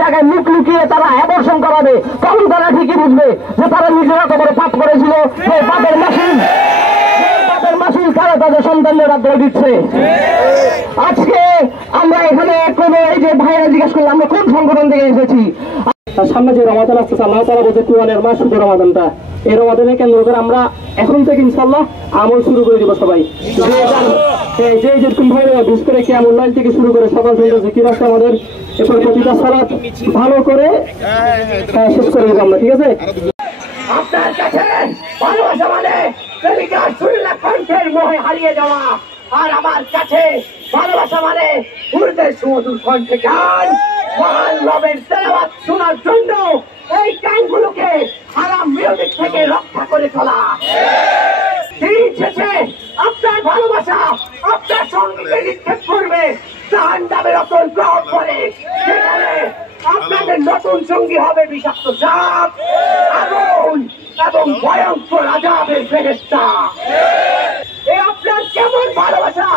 জায়গায় মুখ লুকিয়ে তারা অ্যাবর্শন করাবে, তখন তারা ঠিকই বুঝবে যে তারা নিজেরা তো বড় পাপ করেছিল, যে পাপের মাসিল কারা তাদের সন্তানরা দল দিচ্ছে। আজকে আমরা এখানে কোনো এই যে ভাইরা জিজ্ঞাসা করলে আমরা কোন সংগঠন থেকে এসেছি, তার সামনে যে রমাদান আসতেছে আল্লাহ তাআলা বলছে কুরআনের মাস শুধু রমাদানটা, এই রমাদানে কেন্দ্র করে আমরা এখন থেকে ইনশাআল্লাহ আমল শুরু করে দিব। সবাই যে যেরকম ভাবে বিশেষ করে কিয়ামুল লাইল থেকে শুরু করে সকাল থেকে জিকির আছে আমাদের, এরপর প্রতিটা সালাত ভালো করে শেষ করে দিব আমরা, ঠিক আছে? আপনার কাছে ভালোবাসা মানে প্রেমিকার সুরলা কণ্ঠের মোহে হারিয়ে যাওয়া, আর আমার কাছে ভালোবাসা মানে উর্দের সুমধুর কণ্ঠে গান, মহান রবের তেলাওয়াত শোনার জন্য এই কানগুলোকে হারাম মিউজিক থেকে রক্ষা করে চলা। দিন শেষে আপনার ভালোবাসা আপনার সঙ্গীকে নিক্ষেপ করবে জাহান্নামের অতল গ্রহণ করে, সেখানে আপনাদের নতুন সঙ্গী হবে বিষাক্ত সাপ, আগুন এবং ভয়ঙ্কর আযাবের ফেরেশতা। এই আপনার কেমন ভালোবাসা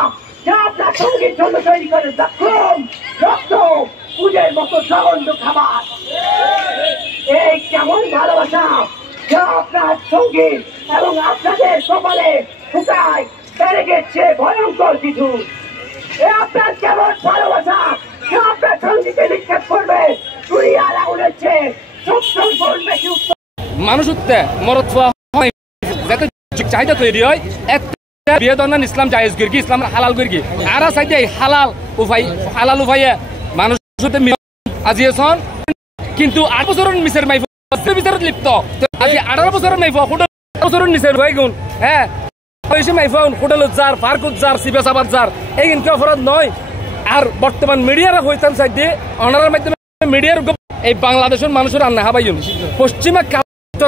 যা আপনার সঙ্গীর জন্য তৈরি করে জখম, রক্ত, পূজের মতো জঘন্য খাবার। এই কেমন ভালোবাসা যা আপনার সঙ্গী এবং আপনাদের কপালে ফুটায় বেড়ে গেছে ভয়ঙ্কর কিছু। এ আপনার কেমন ভালোবাসা যা আপনার সঙ্গীকে নিক্ষেপ করবে চুরিয়ার আগুনের চেয়ে 70 গুণ বেশি উত্তম। মানুষ উঠতে মরদ হয় যাতে চাহিদা তৈরি হয়, একটা বিয়ে দন্দান ইসলাম জায়েজ করি, ইসলাম হালাল করি, আর চাইতে হালাল উপায়ে মানুষ আজিয়েছন, কিন্তু 8 বছরের মিসের মাইফ ভিতৰত লিপ্ত, আজি 18 বছরের মাইফ 18 বছরের নিচের হয়ে গুণ, হ্যাঁ মাইফোন হোটেলত যার, পার্কত যার, সিবে সাবার যার, এই কিন্তু অপরাধ নয়। আর বর্তমান মিডিয়ারা হইতাম সাইডে অনারের মাধ্যমে মিডিয়ার এই বাংলাদেশের মানুষের রান্না হাবাইন পশ্চিমা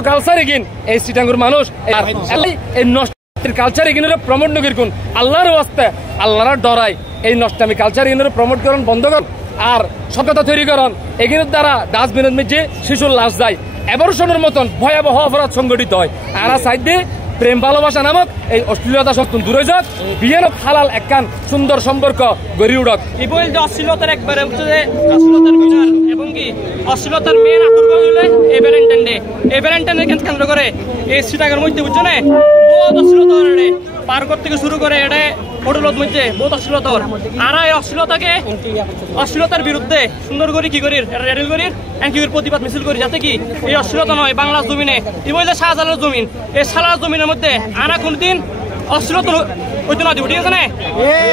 কালচার এগিন এই সিটাঙ্গুর মানুষ এই নষ্টের কালচার এগিনের প্রমোট নগির গুণ আল্লাহর ওয়াস্তে আল্লাহর ডরাই এই নষ্টামি কালচার এগিনের প্রমোট করুন, বন্ধ করুন, আর সততা তৈরি করুন। এগিনের দ্বারা ডাস্টবিনের মধ্যে শিশুর লাশ যায়, অ্যাবর্শনের মতন ভয়াবহ অপরাধ সংগঠিত হয়। আর সাইডে প্রেম ভালোবাসা নামক এই অশ্লীলতা সত্তন দূরে যাক, বিয়ে হালাল একখান সুন্দর সম্পর্ক গড়ি উঠক। এই বই যে অশ্লীলতার একবারে অশ্লীলতার বিচার এবং কি অশ্লীলতার মেয়ের আতুর্গ হইলে এই ভ্যালেন্টাইন কেন্দ্র করে এই সিটাগের মধ্যে বুঝছো না বহুত অশ্লীলতা পার্কর থেকে শুরু করে এটা হোটেলত মধ্যে বহুত অশ্লীলতা। আর এই অশ্লীলতার বিরুদ্ধে সুন্দর করি কি করি রেডি করি এনকিউর প্রতিবাদ মিছিল করি, যাতে কি এই অশ্লীলতা নয় বাংলার জমিনে। এই বই যে শাহজালাল জমিন, এই শাহজালাল জমিনের মধ্যে আনা কোনদিন অশ্লীলতা হইতে না দিব, ঠিক আছে না?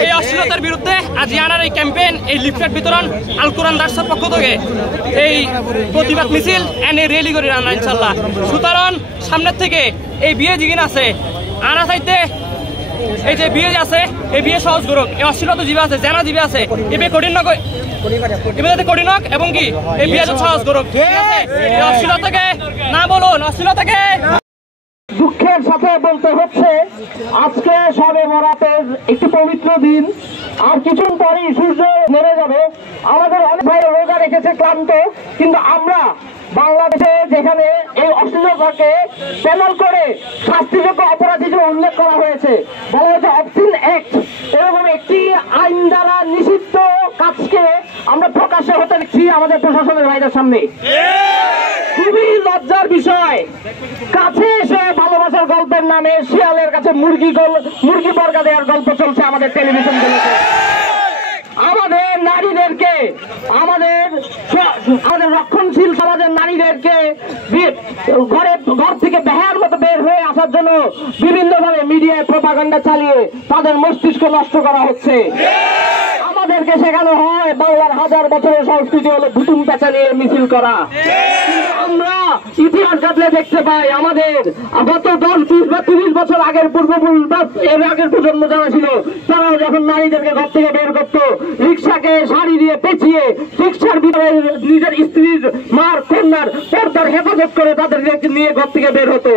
এই অশ্লীলতার বিরুদ্ধে আজি আনার এই ক্যাম্পেইন, এই লিফলেট বিতরণ আল কোরআন দার্সের পক্ষ থেকে এই প্রতিবাদ মিছিল এনে রেলি করে আনা ইনশাল্লাহ। সুতরাং সামনের থেকে এই বিয়ে জিগিন আছে আনা চাইতে এই যে বিয়ে আছে এই বিয়ে সহজ করুক, এই অশ্লীলতা জীবে আছে জানা জীবে আছে এই বিয়ে কঠিন নয় কঠিন হোক এবং কি এই বিয়ে সহজ করুক, ঠিক আছে? এই অশ্লীলতাকে না বলুন, অশ্লীলতাকে। দুঃখের সাথে বলতে হচ্ছে আজকে শবে বরাতের একটি পবিত্র দিন, আর কিছুক্ষণ পরেই সূর্য নেমে যাবে। আমাদের অনেক ভাই রোজা রেখেছে ক্লান্ত, কিন্তু আমরা বাংলাদেশে যেখানে এই অশ্লীলতাকে প্যানেল করে শাস্তিযোগ্য অপরাধ হিসেবে উল্লেখ করা হয়েছে, বলা হয়েছে অবসিন অ্যাক্ট, এরকম একটি আইন দ্বারা নিষিদ্ধ কাজকে আমরা প্রকাশ্যে হতে দেখছি আমাদের প্রশাসনের ভাইদের সামনে। খুবই লজ্জার বিষয়, কাছে এসে ভালোবাসার গল্পের নামে শিয়ালের কাছে মুরগি বর্গা দেওয়ার গল্প চলছে আমাদের টেলিভিশনগুলোতে। আমাদের নারীদেরকে আমাদের রক্ষণশীল সমাজের নারীদেরকে ঘর থেকে বেহার মতো বের হয়ে আসার জন্য বিভিন্নভাবে মিডিয়ায় প্রপাগান্ডা চালিয়ে তাদের মস্তিষ্ক নষ্ট করা হচ্ছে। আমাদেরকে শেখানো হয় বাংলার 1000 বছরের সংস্কৃতি হলো ভুতুম পেঁচা নিয়ে মিছিল করা। আমরা ইতিহাস ঘাটলে দেখতে পাই আমাদের গত 10, 20 বা 30 বছর আগের এর আগের প্রজন্ম যারা ছিল তারাও যখন নারীদেরকে ঘর থেকে বের করতো, রিক্সাকে শাড়ি দিয়ে পেঁচিয়ে রিক্সার ভিতরে নিজের স্ত্রীর মার কন্যার পর্দার হেফাজত করে তাদের নিয়ে ঘর থেকে বের হতো।